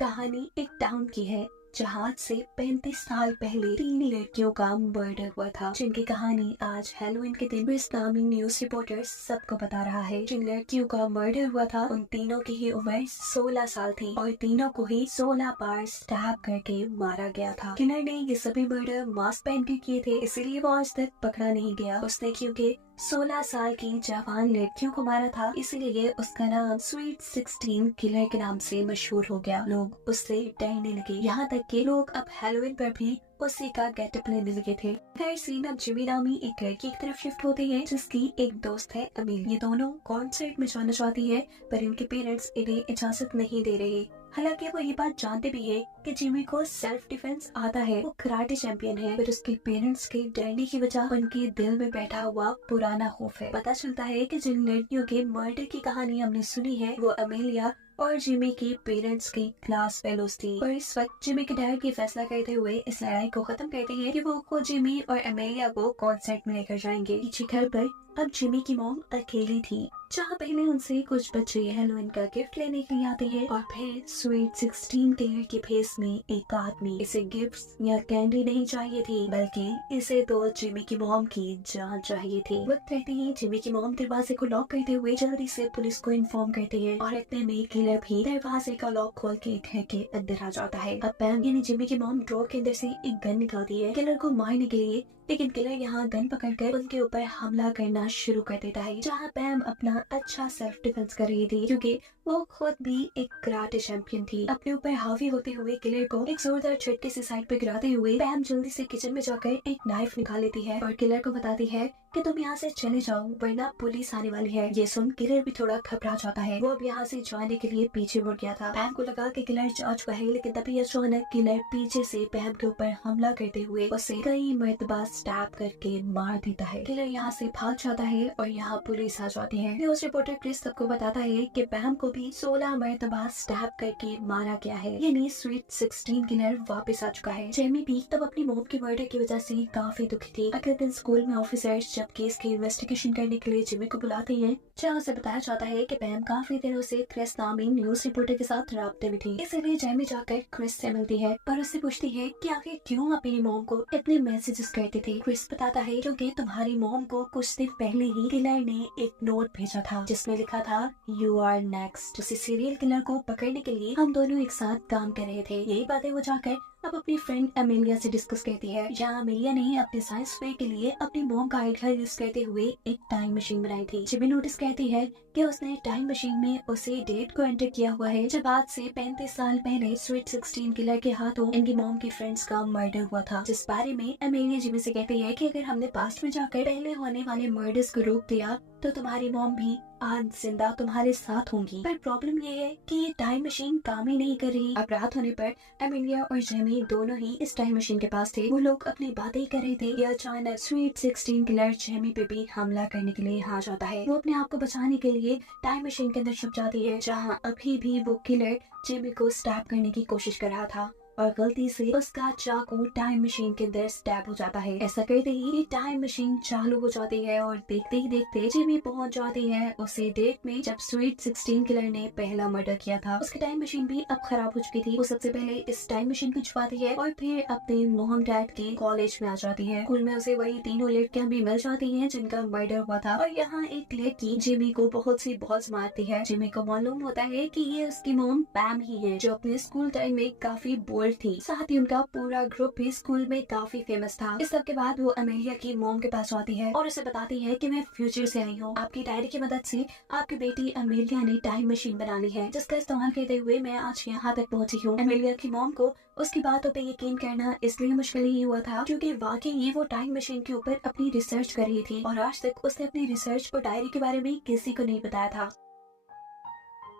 कहानी एक टाउन की है जहाँ से 35 साल पहले 3 लड़कियों का मर्डर हुआ था, जिनकी कहानी आज हैलोवीन के दिन क्रिस नामी न्यूज रिपोर्टर सबको बता रहा है। जिन लड़कियों का मर्डर हुआ था उन तीनों की ही उम्र 16 साल थी और तीनों को ही 16 बार स्टैब करके मारा गया था। किलर ने ये सभी मर्डर मास्क पहन के किए थे, इसीलिए वो आज तक पकड़ा नहीं गया। उसने क्योंकि 16 साल की जवान लड़कियों को मारा था, इसीलिए उसका नाम स्वीट 16 किलर के नाम से मशहूर हो गया। लोग उससे डरने लगे, यहाँ तक कि लोग अब हैलोवीन पर भी उसी का गेटअप लेने लगे थे। खैर सीन अब जिमी नामी एक लड़की की तरफ शिफ्ट होते हैं जिसकी एक दोस्त है अमील। ये दोनों कॉन्सर्ट में जाना चाहती है पर इनके पेरेंट्स इन्हें इजाजत नहीं दे रहे। हालांकि वो ये बात जानते भी है कि जिमी को सेल्फ डिफेंस आता है, वो कराटे चैंपियन है, पर उसके पेरेंट्स के डरने की वजह उनके दिल में बैठा हुआ पुराना खौफ है। पता चलता है कि जिन लड़कियों के मर्डर की कहानी हमने सुनी है वो अमेलिया और जिमी के पेरेंट्स की क्लास फेलोज थी। और इस वक्त जिमी के डैड ये फैसला करते हुए इस लड़ाई को खत्म करते हैं कि वो खुद जिमी और अमेलिया को कॉन्सर्ट में लेकर जाएंगे। पीछे घर पर अब जिमी की मॉम अकेली थी, जहाँ पहले उनसे कुछ बच्चे हैलोवीन का गिफ्ट लेने के लिए आते हैं और फिर स्वीट 16 किलर के फेस में एक आदमी। इसे गिफ्ट्स या कैंडी नहीं चाहिए थी, बल्कि इसे तो जिमी की मॉम की जान चाहिए थी। वक्त रहते ही जिमी की मॉम दरवाजे को लॉक करते हुए जल्दी से पुलिस को इन्फॉर्म करते हैं और इतने में किलर भी दरवाजे का लॉक खोल के घर के अंदर आ जाता है। अब पैम यानी जिमी की मॉम ड्रॉर के अंदर से एक गन निकालती है किलर को मारने के लिए, लेकिन किलर यहाँ गन पकड़कर उनके ऊपर हमला करना शुरू कर देता है। जहाँ पैम अपना अच्छा सेल्फ डिफेंस कर रही थी क्योंकि वो खुद भी एक कराटे चैंपियन थी। अपने ऊपर हावी होते हुए किलर को एक जोरदार झटके से साइड पे गिराते हुए पैम जल्दी से किचन में जाकर एक नाइफ निकाल लेती है और किलर को बताती है कि तुम यहाँ से चले जाओ वरना पुलिस आने वाली है। ये सुन किलर भी थोड़ा घबरा जाता है। वो अब यहाँ से जाने के लिए पीछे मुड़ गया था। पैम को लगा कि किलर जा चुका है, लेकिन तभी अचानक किलर पीछे से पैम के ऊपर हमला करते हुए उसे कई मरतबा स्टैब करके मार देता है। किलर यहाँ से भाग जाता है और यहाँ पुलिस आ जाती है। न्यूज रिपोर्टर क्रिस सबको बताता है कि पैम को भी 16 मरतबा स्टैब करके मारा गया है, यानी स्वीट 16 किलर वापस आ चुका है। जेमी भी तब अपनी मॉम के मर्डर की वजह से काफी दुखी थी। अगले दिन स्कूल में ऑफिसर्स जब केस की इन्वेस्टिगेशन करने के लिए जिमी को बुलाते हैं, जहाँ से बताया जाता है कि पैम काफी दिनों से क्रिस नामी न्यूज रिपोर्टर के साथ राब्ते में थी। इसलिए जेमी जाकर क्रिस से मिलती है और उससे पूछती है कि आखिर क्यों अपनी मॉम को इतने मैसेजेस करते थे। क्रिस बताता है क्योंकि तुम्हारी मॉम को कुछ दिन पहले ही किलर ने एक नोट भेजा था जिसमें लिखा था यू आर नेक्स्ट। उसी सीरियल किलर को पकड़ने के लिए हम दोनों एक साथ काम कर रहे थे। यही बातें वो जाकर अब अपनी फ्रेंड अमेलिया से डिस्कस करती है। जहाँ अमेलिया ने अपने साइंस फेयर के लिए अपनी मॉम का आइडिया यूज करते हुए एक टाइम मशीन बनाई थी। जिमी नोटिस करती है कि उसने टाइम मशीन में उसे डेट को एंटर किया हुआ है जब आज से 35 साल पहले स्वीट 16 किलर के हाथों इनकी मॉम की फ्रेंड्स का मर्डर हुआ था। जिस बारे में अमेलिया जिमी से कहती है कि अगर हमने पास्ट में जाकर पहले होने वाले मर्डर्स को रोक दिया तो तुम्हारी मॉम भी आज जिंदा तुम्हारे साथ होंगी। पर प्रॉब्लम ये है कि ये टाइम मशीन काम ही नहीं कर रही। अब रात होने पर अमेलिया और जेमी दोनों ही इस टाइम मशीन के पास थे। वो लोग अपनी बातें कर रहे थे कि अचानक स्वीट 16 किलर जेमी पे भी हमला करने के लिए यहाँ जाता है। वो अपने आप को बचाने के लिए टाइम मशीन के अंदर छुप जाती है, जहाँ अभी भी वो किलर जेमी को स्टैब करने की कोशिश कर रहा था और गलती से उसका चाकू टाइम मशीन के अंदर स्टैब हो जाता है। ऐसा करते ही टाइम मशीन चालू हो जाती है और देखते ही देखते जिमी पहुंच जाती है उसे डेट में जब स्वीट 16 किलर ने पहला मर्डर किया था। उसकी टाइम मशीन भी अब खराब हो चुकी थी। वो सबसे पहले इस टाइम मशीन को छुपाती है और फिर अपने मॉम डैड के कॉलेज में आ जाती है। स्कूल में उसे वही तीनों लड़कियां भी मिल जाती है जिनका मर्डर हुआ था और यहाँ एक लड़की जिमी को बहुत मारती है। जिमी को मालूम होता है कि ये उसकी मॉम पैम ही है, जो अपने स्कूल टाइम में काफी बोल्ड थी। साथ ही उनका पूरा ग्रुप भी स्कूल में काफी फेमस था। इस सब के बाद वो अमेलिया की मॉम के पास आती है और उसे बताती है कि मैं फ्यूचर से आई हूँ। आपकी डायरी की मदद से आपकी बेटी अमेलिया ने टाइम मशीन बना ली है, जिसका इस्तेमाल करते हुए मैं आज यहाँ तक पहुँची हूँ। अमेलिया की मॉम को उसकी बातों पे यकीन करना इसलिए मुश्किल ही हुआ था क्योंकि वाकई वो टाइम मशीन के ऊपर अपनी रिसर्च कर रही थी और आज तक उसने अपनी रिसर्च और डायरी के बारे में किसी को नहीं बताया था।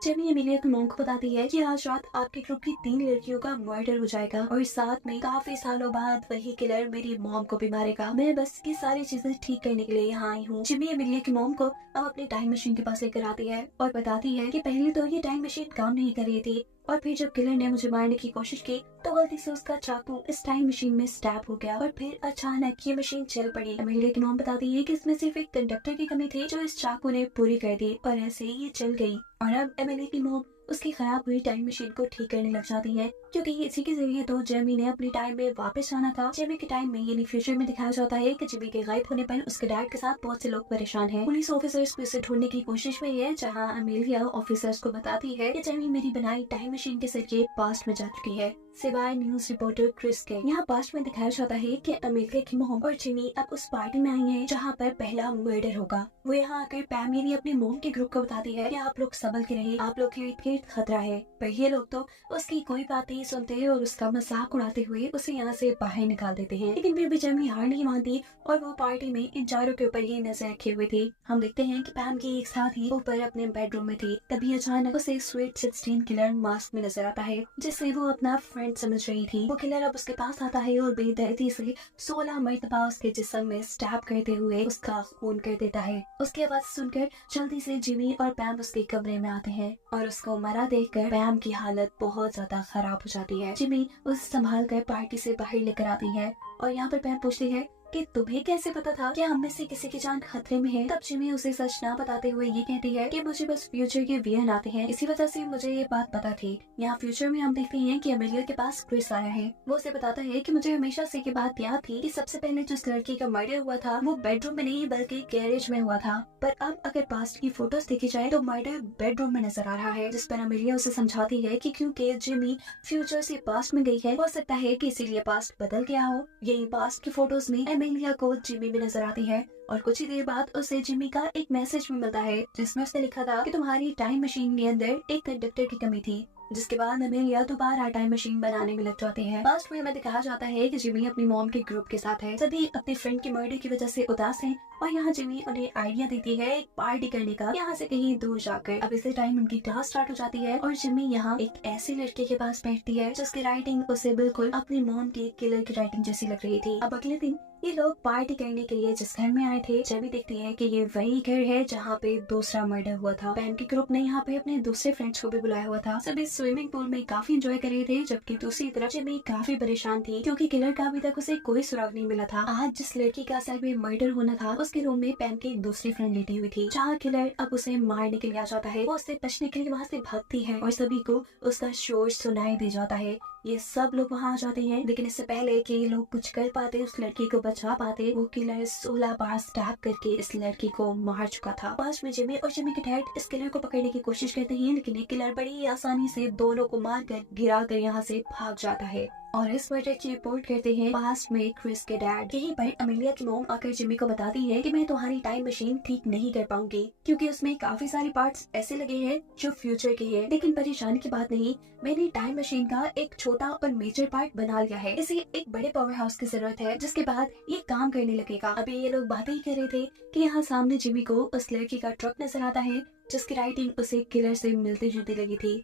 जेमी अमेलिया की मॉम को बताती है कि आज रात आपके ग्रुप की 3 लड़कियों का मर्डर हो जाएगा और साथ में काफी सालों बाद वही किलर मेरी मॉम को भी मारेगा। मैं बस ये सारी चीजें ठीक करने के लिए यहाँ आई हूँ। जेमी अमेलिया की मॉम को अब अपनी टाइम मशीन के पास लेकर आती है और बताती है कि पहले तो ये टाइम मशीन काम नहीं कर रही थी और फिर जब किलर ने मुझे मारने की कोशिश की तो गलती से उसका चाकू इस टाइम मशीन में स्टैब हो गया और फिर अचानक ये मशीन चल पड़ी। अमेलिया की मॉम बताती है कि इसमें सिर्फ एक कंडक्टर की कमी थी जो इस चाकू ने पूरी कर दी और ऐसे ही ये चल गई। और अब एमिली की मॉम उसकी खराब हुई टाइम मशीन को ठीक करने लग जाती है, क्योंकि इसी के जरिए तो जेमी ने अपने टाइम में वापस जाना था। जेमी के टाइम में यानी फ्यूचर में दिखाया जाता है कि जेमी के गायब होने पर उसके डैड के साथ बहुत से लोग परेशान हैं। पुलिस ऑफिसर्स को इसे ढूंढने की कोशिश में है, जहां अमेलिया ऑफिसर्स को बताती है कि जेमी मेरी बनाई टाइम मशीन के जरिए पास्ट में जा चुकी है, सिवाय न्यूज रिपोर्टर क्रिस के। यहाँ पास्ट में दिखाया जाता है कि अमेरिका की मोम और जिमी अब उस पार्टी में आई है जहाँ पर पहला मर्डर होगा। वो यहाँ आकर पैम यानी अपने मोम के ग्रुप को बताती है कि आप लोग संभल के रहिए, आप लोग के इर्द गिर्द खतरा है। पर ये लोग तो उसकी कोई बात नहीं सुनते और उसका मजाक उड़ाते हुए उसे यहाँ से बाहर निकाल देते हैं। लेकिन फिर भी जेमी हार नहीं मानती और वो पार्टी में इन चारों के ऊपर ही नजर रखे हुए थी। हम देखते हैं कि पैम की एक साथी ऊपर अपने बेडरूम में थी, तभी अचानक उसे स्वीट 16 किलर मास्क में नजर आता है, जिससे वो अपना फ्रेंड समझ रही थी। वो किलर अब उसके पास आता है और बेदर्दी से 16 मरतबा उसके जिस्म में स्टैब करते हुए उसका खून कर देता है। उसकी आवाज सुनकर जल्दी से जिमी और पैम उसके कमरे में आते हैं और उसको मरा देखकर पैम की हालत बहुत ज्यादा खराब हो जाती है। जिमी उसे संभाल कर पार्टी से बाहर लेकर आती है और यहाँ पर पैम पूछती है कि तुम्हें कैसे पता था कि हम में से किसी की जान खतरे में है। तब जिमी उसे सच ना बताते हुए ये कहती है कि मुझे बस फ्यूचर के विजन आते हैं, इसी वजह से मुझे ये बात पता थी। यहाँ फ्यूचर में हम देखते हैं कि अमेलिया के पास क्रिस आया है। वो उसे बताता है कि मुझे हमेशा से ये बात याद थी कि सबसे पहले जिस लड़की का मर्डर हुआ था वो बेडरूम में नहीं बल्कि गैरेज में हुआ था, पर अब अगर पास्ट की फोटोज देखी जाए तो मर्डर बेडरूम में नजर आ रहा है। जिस पर अमेलिया उसे समझाती है कि क्योंकि जिमी फ्यूचर से पास्ट में गई है, हो सकता है कि इसीलिए पास्ट बदल गया हो। यही पास्ट की फोटोज में अमेलिया को जिमी भी नजर आती है और कुछ ही देर बाद उसे जिमी का एक मैसेज भी मिलता है, जिसमें उसने लिखा था कि तुम्हारी टाइम मशीन के अंदर एक कंडक्टर की कमी थी। जिसके बाद अमेलिया दोबारा टाइम मशीन बनाने में लग जाते हैं। पास्ट में हमें दिखाया जाता है कि जिमी अपनी मॉम के ग्रुप के साथ है, सभी अपने फ्रेंड के मर्डर की वजह से उदास हैं और यहाँ जिमी उन्हें आइडिया देती है एक पार्टी करने का यहाँ से कहीं दूर जाकर। अब इसी टाइम उनकी क्लास स्टार्ट हो जाती है और जिमी यहाँ एक ऐसी लड़के के पास बैठती है जिसकी राइटिंग उसे बिल्कुल अपनी मॉम के किलर की राइटिंग जैसी लग रही थी। अब अगले दिन ये लोग पार्टी करने के लिए जिस घर में आए थे, जेमी देखती है कि ये वही घर है जहाँ पे दूसरा मर्डर हुआ था। पैम के ग्रुप ने यहाँ पे अपने दूसरे फ्रेंड्स को भी बुलाया हुआ था। सभी स्विमिंग पूल में काफी एंजॉय कर रहे थे, जबकि दूसरी तरफ जेमी काफी परेशान थी क्योंकि किलर का अभी तक उसे कोई सुराग नहीं मिला था। आज जिस लड़की का असल में मर्डर होना था उसके रूम में पैम की एक दूसरी फ्रेंड लेटी हुई थी, जहाँ किलर अब उसे मारने के लिए आ जाता है। वो उससे बचने के लिए वहाँ से भागती है और सभी को उसका शोर सुनाई दे जाता है। ये सब लोग वहाँ आ जाते हैं, लेकिन इससे पहले कि ये लोग कुछ कर पाते, उस लड़की को बचा पाते, वो किलर 16 बार स्टैब करके इस लड़की को मार चुका था। पास में जिमी और जिमी के डैड इस किलर को पकड़ने की कोशिश करते हैं, लेकिन ये किलर बड़ी आसानी से दोनों को मारकर गिरा कर यहाँ से भाग जाता है और इस मर्डर की रिपोर्ट करते हैं पास में क्रिस के डैड। यहीं पर अमेलिया की मॉम आकर जिमी को बताती है कि मैं तुम्हारी टाइम मशीन ठीक नहीं कर पाऊंगी क्योंकि उसमें काफी सारे पार्ट्स ऐसे लगे हैं जो फ्यूचर के हैं। लेकिन परेशानी की बात नहीं, मैंने टाइम मशीन का एक छोटा और मेजर पार्ट बना लिया है। इसे एक बड़े पावर हाउस की जरूरत है जिसके बाद ये काम करने लगेगा। अभी ये लोग बातें ही कर रहे थे कि यहाँ सामने जिमी को उस लड़की का ट्रक नजर आता है जिसकी राइटिंग उसे किलर से मिलती जुलती लगी थी।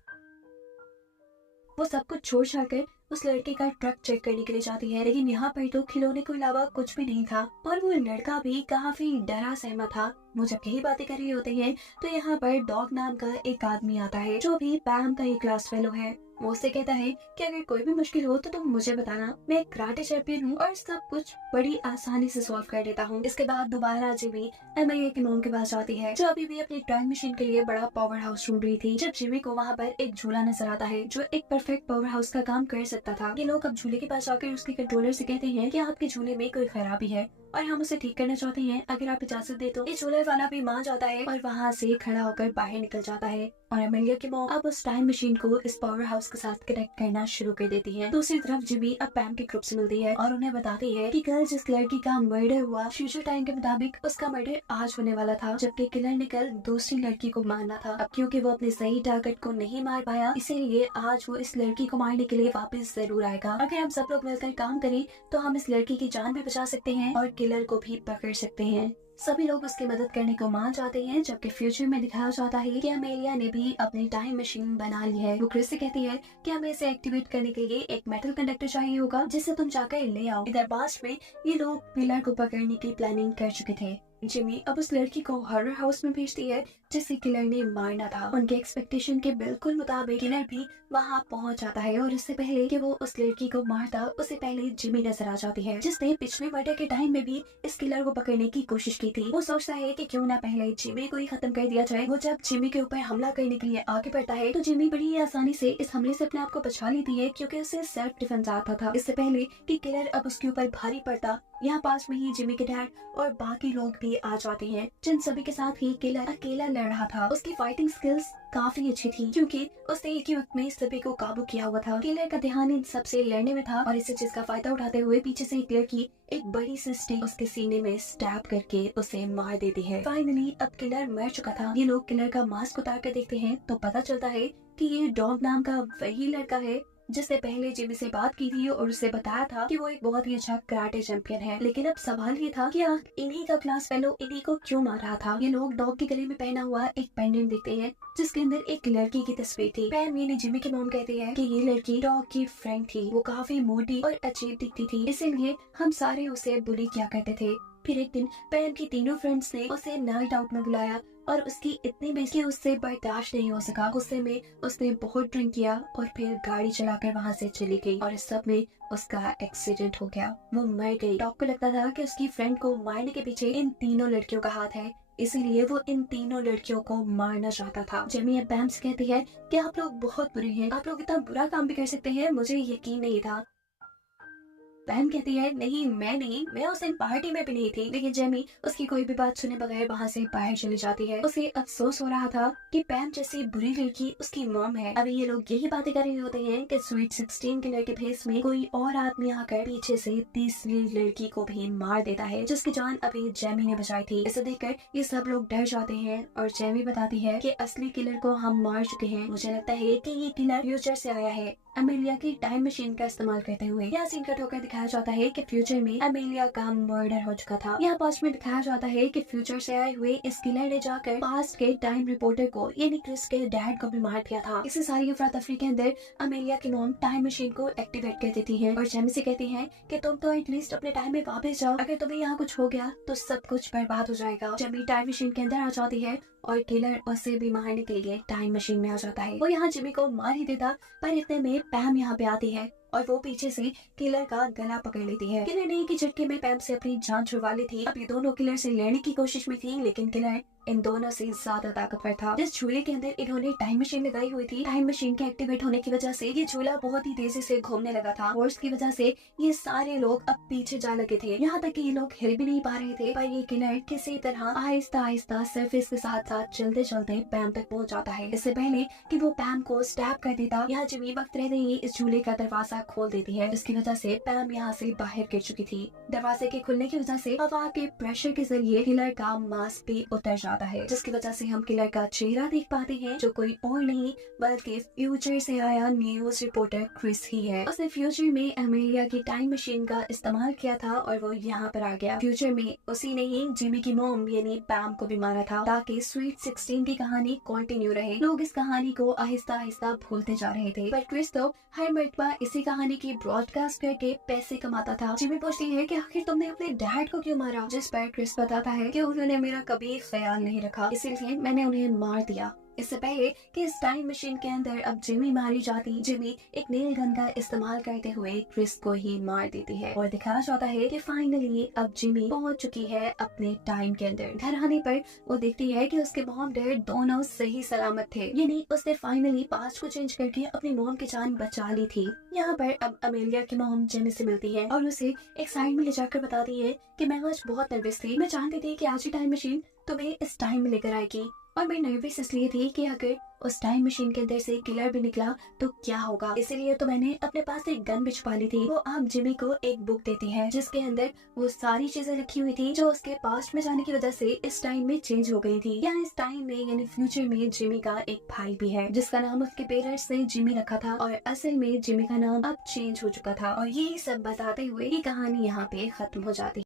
वो सब कुछ छोड़ छाड़ उस लड़के का ट्रक चेक करने के लिए जाती है, लेकिन यहाँ पर तो खिलौने के अलावा कुछ भी नहीं था और वो लड़का भी काफी डरा सहमा था। वो जब यही बातें कर रहे होते हैं तो यहाँ पर डॉग नाम का एक आदमी आता है जो भी पैम का एक क्लास फेलो है। वो उससे कहता है कि अगर कोई भी मुश्किल हो तो तुम मुझे बताना, मैं कराटे चैंपियन हूँ और सब कुछ बड़ी आसानी से सॉल्व कर देता हूँ। इसके बाद दोबारा जिमी अमेरिका की मॉम के पास जाती है जो अभी भी अपनी टाइम मशीन के लिए बड़ा पावर हाउस ढूंढ रही थी। जब जिमी को वहाँ पर एक झूला नजर आता है जो एक परफेक्ट पावर हाउस का काम कर सकता था। ये लोग अब झूले के पास जाकर उसके कंट्रोलर से कहते हैं कि आपके झूले में कोई खराबी है और हम उसे ठीक करना चाहते हैं, अगर आप इजाजत दे तो। ये झूले वाला भी मान जाता है और वहाँ से खड़ा होकर बाहर निकल जाता है और अमेलिया की मॉम अब उस टाइम मशीन को इस पावर हाउस के साथ कनेक्ट करना शुरू कर देती है। दूसरी तरफ जिमी अब पैम के ग्रुप से मिलती है और उन्हें बताती है कि कल जिस लड़की का मर्डर हुआ फ्यूचर टाइम के मुताबिक उसका मर्डर आज होने वाला था, जबकि किलर ने कल दूसरी लड़की को मारना था। अब क्योंकि वो अपने सही टारगेट को नहीं मार पाया, इसीलिए आज वो इस लड़की को मारने के लिए वापस जरूर आएगा। अगर हम सब लोग मिलकर काम करें तो हम इस लड़की की जान भी बचा सकते हैं और किलर को भी पकड़ सकते हैं। सभी लोग उसकी मदद करने को मान जाते हैं, जबकि फ्यूचर में दिखाया जाता है कि अमेलिया ने भी अपनी टाइम मशीन बना ली है। वो क्रिस से कहती है कि हमें इसे एक्टिवेट करने के लिए एक मेटल कंडक्टर चाहिए होगा जिसे तुम जाकर ले आओ। इधर पास्ट में ये लोग पिलर को पकड़ने की प्लानिंग कर चुके थे। जिमी अब उस लड़की को हॉरर हाउस में भेजती है जिसे किलर ने मारना था। उनके एक्सपेक्टेशन के बिल्कुल मुताबिक किलर भी वहाँ पहुँच जाता है और इससे पहले कि वो उस लड़की को मारता उससे पहले जिमी नजर आ जाती है, जिसने पिछले मर्डर के टाइम में भी इस किलर को पकड़ने की कोशिश की थी। वो सोचता है कि क्यों ना पहले जिमी को ही खत्म कर दिया जाए। वो जब जिमी के ऊपर हमला करने के लिए आगे बढ़ता है तो जिमी बड़ी ही आसानी से इस हमले से अपने आप को बचा लेती है, क्योंकि उसे सेल्फ डिफेंस आता था इससे पहले कि किलर अब उसके ऊपर भारी पड़ता। यहाँ पास में ही जिमी के डैड और बाकी लोग भी आ जाते हैं, जिन सभी के साथ ही किलर अकेला लड़ रहा था। उसकी फाइटिंग स्किल्स काफी अच्छी थी क्योंकि उसने एक ही वक्त में सभी को काबू किया हुआ था। किलर का ध्यान इन सबसे लड़ने में था और इस चीज का फायदा उठाते हुए पीछे से एक लड़की एक बड़ी सी स्टिक उसके सीने में स्टैब करके उसे मार देती है। फाइनली अब किलर मर चुका था। ये लोग किलर का मास्क उतार कर देखते हैं तो पता चलता है कि ये डॉग नाम का वही लड़का है जिसने पहले जिमी से बात की थी और उसे बताया था कि वो एक बहुत ही अच्छा कराटे चैंपियन है। लेकिन अब सवाल ये था कि इन्हीं का क्लास फेलो इन्हीं को क्यों मार रहा था। ये लोग डॉग के गले में पहना हुआ एक पेंडेंट देखते हैं जिसके अंदर एक लड़की की तस्वीर थी। पैम यानी जिमी की मॉम कहती है कि ये लड़की डॉग की फ्रेंड थी। वो काफी मोटी और अजीब दिखती थी, इसीलिए हम सारे उसे बुली किया करते थे। फिर एक दिन पैम की तीनों फ्रेंड्स ने उसे नाइट आउट में बुलाया और उसकी इतनी बेइज्जती उससे बर्दाश्त नहीं हो सका। गुस्से में उसने बहुत ड्रिंक किया और फिर गाड़ी चलाकर वहाँ से चली गई और इस सब में उसका एक्सीडेंट हो गया। वो मर गई। डॉग को लगता था कि उसकी फ्रेंड को मारने के पीछे इन तीनों लड़कियों का हाथ है, इसीलिए वो इन तीनों लड़कियों को मारना चाहता था। जेमी अब पैम से कहती है कि आप लोग बहुत बुरे हैं, आप लोग इतना बुरा काम भी कर सकते हैं, मुझे यकीन नहीं था। पैम कहती है नहीं मैं उस दिन पार्टी में भी नहीं थी। लेकिन जेमी उसकी कोई भी बात सुने बगैर वहाँ से बाहर चली जाती है। उसे अफसोस हो रहा था कि पैम जैसी बुरी लड़की उसकी मॉम है। अभी ये लोग यही बातें कर रहे होते हैं कि स्वीट 16 के लड़के भेस में कोई और आदमी आकर पीछे से तीसरी लड़की को भी मार देता है जिसकी जान अभी जेमी ने बचाई थी। इसे देखकर ये सब लोग डर जाते हैं और जेमी बताती है कि असली किलर को हम मार चुके हैं। मुझे लगता है कि ये किलर फ्यूचर से आया है अमेलिया की टाइम मशीन का इस्तेमाल करते हुए। यहाँ सीन कट होकर दिखाया जाता है कि फ्यूचर में अमेलिया का मर्डर हो चुका था। यहाँ पास्ट में दिखाया जाता है कि फ्यूचर से आए हुए इस किलर ने जाकर पास्ट के टाइम रिपोर्टर को यानी क्रिस के डैड को भी मार दिया था। इसी सारी अफरा तफरी के अंदर अमेलिया की मॉम टाइम मशीन को एक्टिवेट कर देती है और जेमी से कहती है कि तुम तो एटलीस्ट अपने टाइम में वापस जाओ, अगर तुम्हें यहाँ कुछ हो गया तो सब कुछ बर्बाद हो जाएगा। जेमी टाइम मशीन के अंदर आ जाती है और किलर उसे भी मारने के लिए टाइम मशीन में आ जाता है। वो यहाँ जिमी को मार ही देता, पर इतने में पैम यहाँ पे आती है और वो पीछे से किलर का गला पकड़ लेती है। किलर ने एक ही झटके में पैम से अपनी जान छुड़वा ली थी। अब ये दोनों किलर से लड़ने की कोशिश में थी, लेकिन किलर इन दोनों से ज्यादा ताकतवर था। जिस झूले के अंदर इन्होंने टाइम मशीन लगाई हुई थी, टाइम मशीन के एक्टिवेट होने की वजह से ये झूला बहुत ही तेजी से घूमने लगा था। फोर्स की वजह से ये सारे लोग अब पीछे जा लगे थे, यहाँ तक कि ये लोग हिल भी नहीं पा रहे थे। पर ये किलर किसी तरह आहिस्ता आहिस्ता सरफेस के साथ साथ चलते चलते पैम तक पहुँच जाता है। इससे पहले कि वो पैम को स्टैब कर देता, यहाँ जिमी वक्त रहते ही इस झूले का दरवाजा खोल देती है, जिसकी वजह से पैम यहाँ से बाहर गिर चुकी थी। दरवाजे के खुलने की वजह से हवा के प्रेशर के जरिए किलर का मास्क भी उतर जाता है, जिसकी वजह से हम किलर का चेहरा देख पाते हैं, जो कोई और नहीं बल्कि फ्यूचर से आया न्यूज रिपोर्टर क्रिस ही है। उसने फ्यूचर में अमेलिया की टाइम मशीन का इस्तेमाल किया था और वो यहाँ पर आ गया। फ्यूचर में उसी ने ही जिमी की मॉम यानी पैम को भी मारा था ताकि स्वीट 16 की कहानी कंटिन्यू रहे। लोग इस कहानी को आहिस्ता आहिस्ता भूलते जा रहे थे, पर क्रिस तो हर मर्तबा इसी कहानी की ब्रॉडकास्ट करके पैसे कमाता था। जिमी पूछती है कि आखिर तुमने अपने डैड को क्यों मारा, जिस पर क्रिस बताता है कि उन्होंने मेरा कभी ख्याल नहीं रखा, इसीलिए मैंने उन्हें मार दिया। इससे पहले कि इस टाइम मशीन के अंदर अब जिमी मारी जाती, जिमी एक नेल गन का इस्तेमाल करते हुए क्रिस को ही मार देती है और दिखाया जाता है कि फाइनली अब जिमी पहुंच चुकी है अपने टाइम के अंदर। घर आने पर वो देखती है कि उसके मॉम डैड दोनों सही सलामत थे, यानी उसने फाइनली पास्ट को चेंज करके अपनी मॉम की जान बचा ली थी। यहाँ पर अब अमेलिया की मॉम जिमी से मिलती है और उसे एक साइड में ले जाकर बताती है कि मैं आज बहुत नर्वस थी, मैं चाहती थी कि आज ही टाइम मशीन तुम्हें इस टाइम में लेकर आएगी और मैं नर्वस इसलिए थी कि अगर उस टाइम मशीन के अंदर से किलर भी निकला तो क्या होगा, इसीलिए तो मैंने अपने पास एक गन भी छुपा ली थी। वो आप जिमी को एक बुक देती है जिसके अंदर वो सारी चीजें रखी हुई थी जो उसके पास्ट में जाने की वजह से इस टाइम में चेंज हो गई थी। यहाँ इस टाइम में यानी फ्यूचर में जिमी का एक भाई भी है जिसका नाम उसके पेरेंट्स ने जिमी रखा था और असल में जिमी का नाम अब चेंज हो चुका था। और यही सब बताते हुए ये कहानी यहाँ पे खत्म हो जाती है।